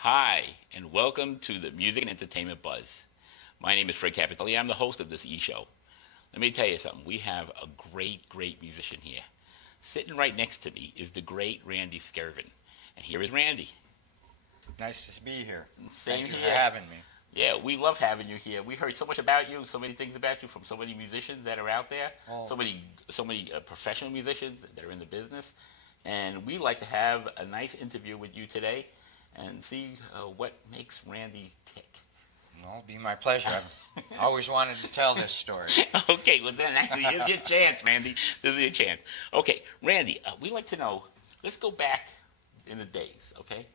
Hi, and welcome to the Music and Entertainment Buzz. My name is Fred Capitelli. I'm the host of this e-show. Let me tell you something. We have a great musician here. Sitting right next to me is the great Randy Skirvin. And here is Randy. Nice to be here. Same Thank you here. for having me. Yeah, we love having you here. We heard so much about you, so many things about you from so many musicians that are out there, so many professional musicians that are in the business. And we like to have a nice interview with you today and see what makes Randy tick. Well, it'll be my pleasure. I've always wanted to tell this story. Okay, well then here's your chance, Randy. This is your chance. Okay, Randy, we'd like to know, let's go back in the days, okay?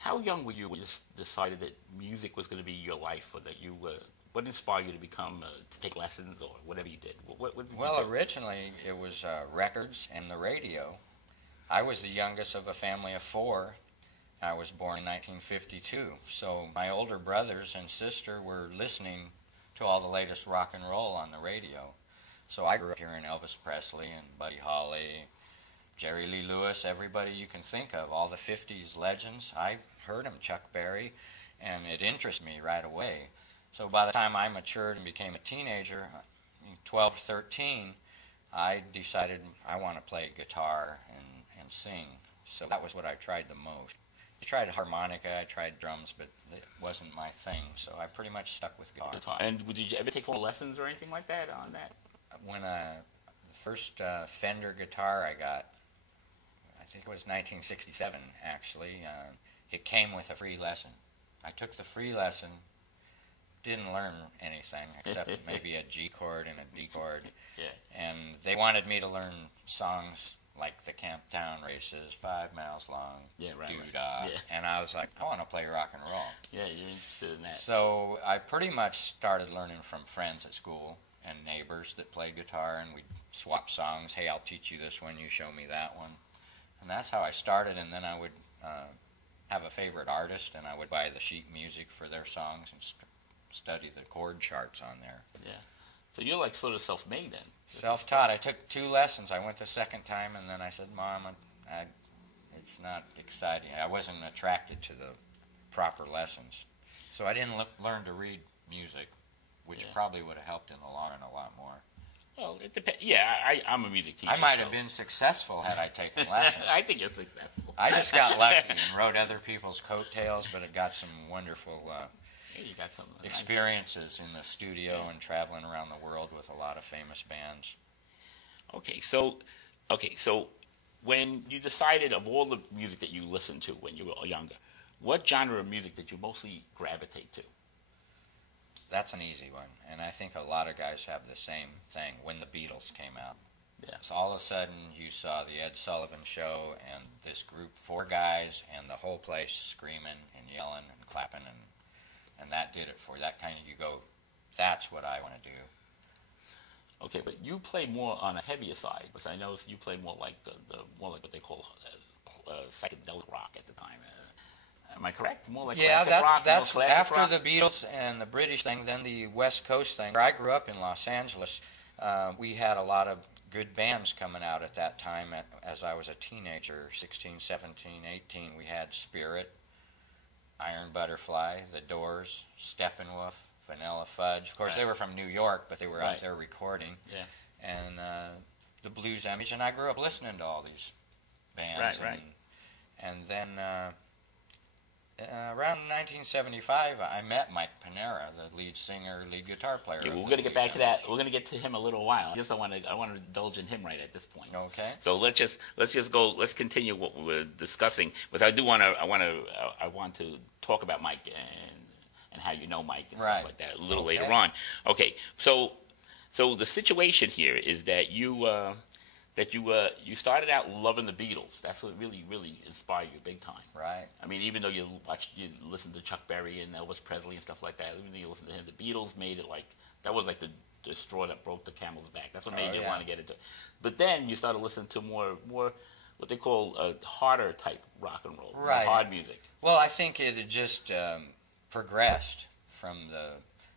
How young were you when you decided that music was going to be your life, or that you what inspired you to become, to take lessons or whatever you did? What did you Well, do? originally it was records and the radio. I was the youngest of a family of four. I was born in 1952, so my older brothers and sister were listening to all the latest rock and roll on the radio. So I grew up hearing Elvis Presley and Buddy Holly, Jerry Lee Lewis, everybody you can think of, all the 50s legends. I heard them, Chuck Berry, and it interested me right away. So by the time I matured and became a teenager, 12, 13, I decided I want to play guitar and sing. So that was what I tried the most. I tried harmonica, I tried drums, but it wasn't my thing, so I pretty much stuck with guitar. And did you ever take formal lessons or anything like that on that? When the first Fender guitar I got, I think it was 1967 actually, it came with a free lesson. I took the free lesson, didn't learn anything except maybe a G chord and a D chord, and they wanted me to learn songs like the Camptown Races, 5 miles long, doo-dah, and I was like, I want to play rock and roll. Yeah, you're interested in that. So I pretty much started learning from friends at school and neighbors that played guitar, and we'd swap songs. Hey, I'll teach you this one, you show me that one. And that's how I started, and then I would have a favorite artist, and I would buy the sheet music for their songs and study the chord charts on there. Yeah. So you're like sort of self-made then. Self-taught. I took 2 lessons. I went the second time, and then I said, Mom, it's not exciting. I wasn't attracted to the proper lessons. So I didn't learn to read music, which probably would have helped in the long run a lot more. Well, it depends. Yeah, I'm a music teacher. I might have been successful had I taken lessons. I think you're successful. I just got lucky and rode other people's coattails, but it got some wonderful you got some experiences in the studio and traveling around the world with a lot of famous bands. Okay, so when you decided, of all the music that you listened to when you were younger, what genre of music did you mostly gravitate to? That's an easy one, and I think a lot of guys have the same thing when the Beatles came out. Yeah. So all of a sudden you saw the Ed Sullivan Show and this group, 4 guys, and the whole place screaming and yelling and clapping, and that did it for you. That kind of, you go, that's what I want to do. Okay, but you play more on a heavier side, because I know you play more like more like what they call psychedelic rock at the time. Am I correct? More like classic rock. That's classic after rock? the Beatles and the British thing, then the West Coast thing. Where I grew up in Los Angeles, we had a lot of good bands coming out at that time. As I was a teenager, 16, 17, 18, we had Spirit, Iron Butterfly, The Doors, Steppenwolf, Vanilla Fudge. Of course, they were from New York, but they were out there recording. Yeah. And the Blues Image, and I grew up listening to all these bands. And then around 1975, I met Mike Panera, the lead singer, lead guitar player. Yeah, we're going to get back to that. We're going to get to him a little while. I want to indulge in him right at this point. Okay. So let's just go. Let's continue what we're discussing. But I want to talk about Mike and how you know Mike and stuff like that a little later on. Okay. So the situation here is that you started out loving the Beatles. That's what really inspired you big time. Right. I mean, even though you listened to Chuck Berry and Elvis Presley and stuff like that, even though you listened to him, the Beatles made it like, that was like the straw that broke the camel's back. That's what made you want to get into it. But then you started listening to more what they call harder type rock and roll, hard music. Well, I think it had just progressed from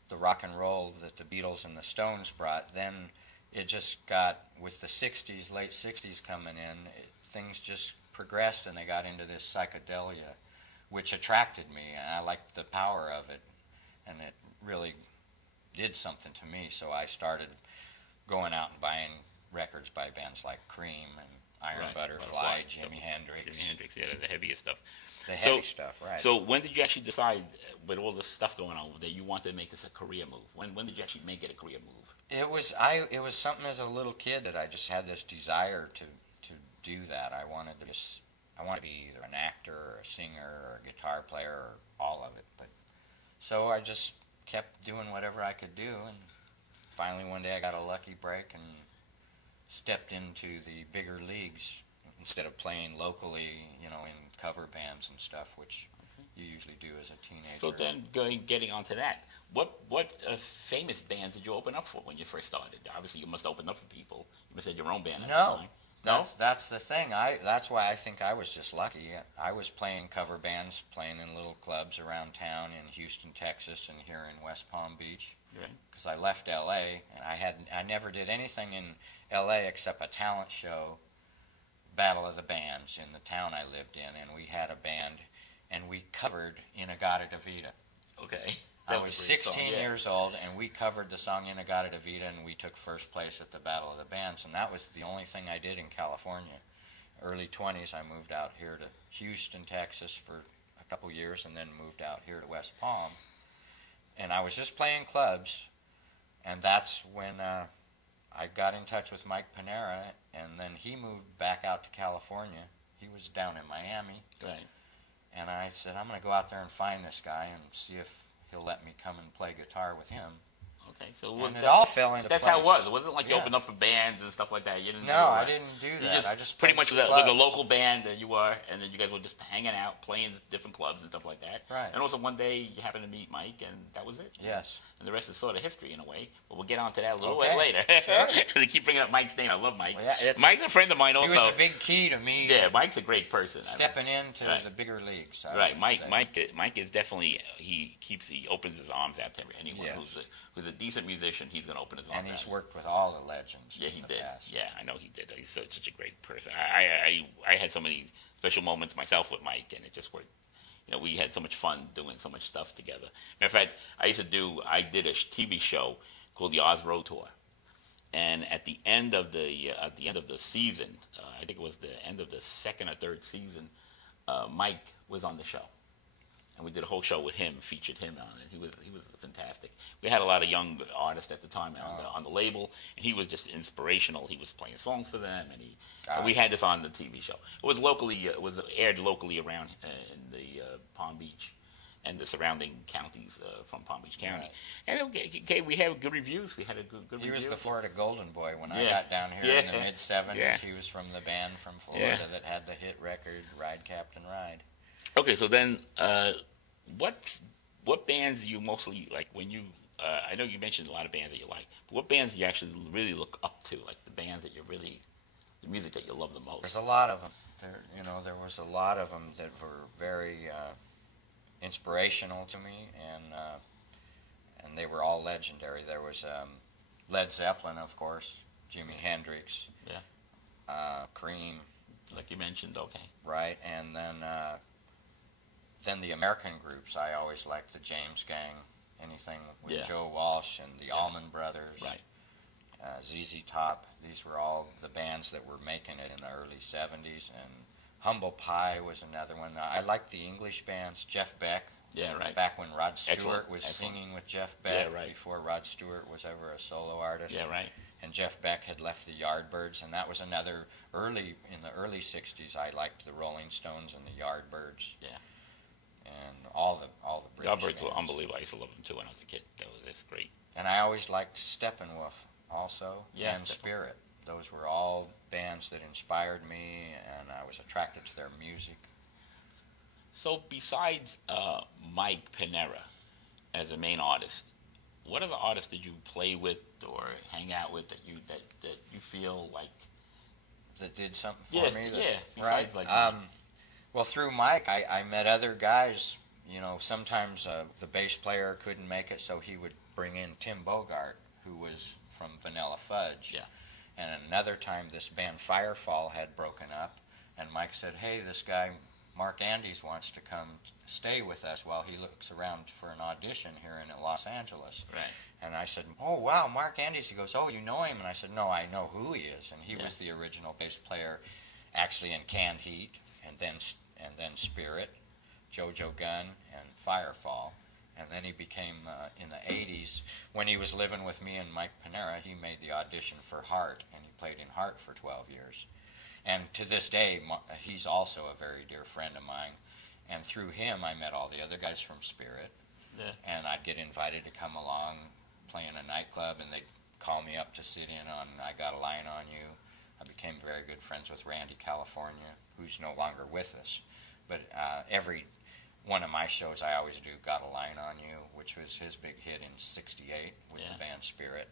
the rock and roll that the Beatles and the Stones brought. Then it just got, with the 60s, late 60s coming in, things just progressed and they got into this psychedelia, which attracted me, and I liked the power of it, and it really did something to me. So I started going out and buying records by bands like Cream and Iron Butterfly, Jimi Hendrix. Jimi Hendrix, yeah, the heaviest stuff. The heavy stuff, right. So when did you actually decide, with all this stuff going on, that you wanted to make this a career move? When did you actually make it a career move? It was something as a little kid that I just had this desire to do that. I wanted to be either an actor or a singer or a guitar player or all of it. But so I just kept doing whatever I could do, and finally one day I got a lucky break and stepped into the bigger leagues instead of playing locally, in cover bands and stuff, which you usually do as a teenager. So then, getting onto that, what famous bands did you open up for when you first started? Obviously, you must open up for people. You must have your own band at the time. No, that's the thing. That's why I think I was just lucky. I was playing cover bands, playing in little clubs around town in Houston, Texas, and here in West Palm Beach. Because I left L.A. and I never did anything in L.A. except a talent show, Battle of the Bands, in the town I lived in, and we had a band, and we covered In-A-Gadda-Da-Vida. Okay. I was 16 years old, and we covered the song In-A-Gadda-Da-Vida, and we took first place at the Battle of the Bands, and that was the only thing I did in California. Early 20s, I moved out here to Houston, Texas for a couple years, and then moved out here to West Palm. And I was just playing clubs, and that's when I got in touch with Mike Panera, and then he moved back out to California. He was down in Miami. Right. And I said, I'm going to go out there and find this guy and see if he'll let me come and play guitar with him. Okay, so it all fell into that's place. how it was. It wasn't like you opened up for bands and stuff like that. You didn't. No, I didn't do that. I just pretty much with a local band that you were, and then you guys were just hanging out, playing different clubs and stuff like that. Right. And also one day you happened to meet Mike, and that was it. Yes. And the rest is sort of history in a way. But we'll get on to that a little bit later. Sure. Because they keep bringing up Mike's name. I love Mike. Well, yeah, Mike's a friend of mine also. He was a big key to me. Yeah, Mike's a great person. Stepping into the bigger leagues. Right. Mike is definitely he opens his arms out to anyone who's a decent musician. He's going to open his arms out. And he's worked with all the legends. Yeah, he did. Past. Yeah, I know he did. He's such a great person. I had so many special moments myself with Mike, and it just worked. We had so much fun doing so much stuff together. Matter of fact, I did a TV show called the Oz Road Tour, and at the end of the season, I think it was the end of the second or third season, Mike was on the show, and we did a whole show with him, featured him on it. He was fantastic. We had a lot of young artists at the time on the label, and he was just inspirational. He was playing songs for them, and we had this on the TV show. It was aired locally around in the Palm Beach and the surrounding counties from Palm Beach County. Right. And we had good reviews. We had a good review. He was the Florida Golden Boy when I got down here in the mid-'70s. Yeah. He was from the band from Florida that had the hit record, Ride Captain Ride. Okay, so then what bands do you mostly like when you I know you mentioned a lot of bands that you like, but what bands do you actually really look up to, like the bands that the music that you love the most? There's a lot of them. There was a lot of them that were very inspirational to me, and they were all legendary. There was Led Zeppelin, of course, Jimi Hendrix, Cream, like you mentioned. Okay, right, and then the American groups. I always liked the James Gang, anything with Joe Walsh and the Allman Brothers, right. ZZ Top. These were all the bands that were making it in the early 70s, and Humble Pie was another one. I liked the English bands, Jeff Beck. Yeah, right. Back when Rod Stewart Excellent. was singing with Jeff Beck, before Rod Stewart was ever a solo artist. Yeah, right. And Jeff Beck had left the Yardbirds, and that was another in the early 60s, I liked the Rolling Stones and the Yardbirds. Yeah. And all the British Yardbirds bands. were unbelievable. I used to love them too when I was a kid. That's great. And I always liked Steppenwolf also, and Spirit. Those were all bands that inspired me, and I was attracted to their music. So besides Mike Panera as a main artist, what other artists did you play with or hang out with that you feel like that did something for me? Besides right. Mike. Well, through Mike, I met other guys. Sometimes the bass player couldn't make it, so he would bring in Tim Bogart, who was from Vanilla Fudge. Yeah. And another time, this band Firefall had broken up, and Mike said, "Hey, this guy Mark Andes wants to come stay with us while he looks around for an audition here in Los Angeles. Right. And I said, oh, wow, Mark Andes. He goes, oh, you know him? And I said, no, I know who he is. And he was the original bass player actually in Canned Heat, and then Spirit, JoJo Gunn, and Firefall. And then he became, in the 80s, when he was living with me and Mike Panera, he made the audition for Heart, and he played in Heart for 12 years. And to this day, he's also a very dear friend of mine. And through him, I met all the other guys from Spirit. Yeah. And I'd get invited to come along, play in a nightclub, and they'd call me up to sit in on I Got a Line on You. I became very good friends with Randy California, who's no longer with us. But every one of my shows I always do Got a Line on You, which was his big hit in '68 with the band Spirit.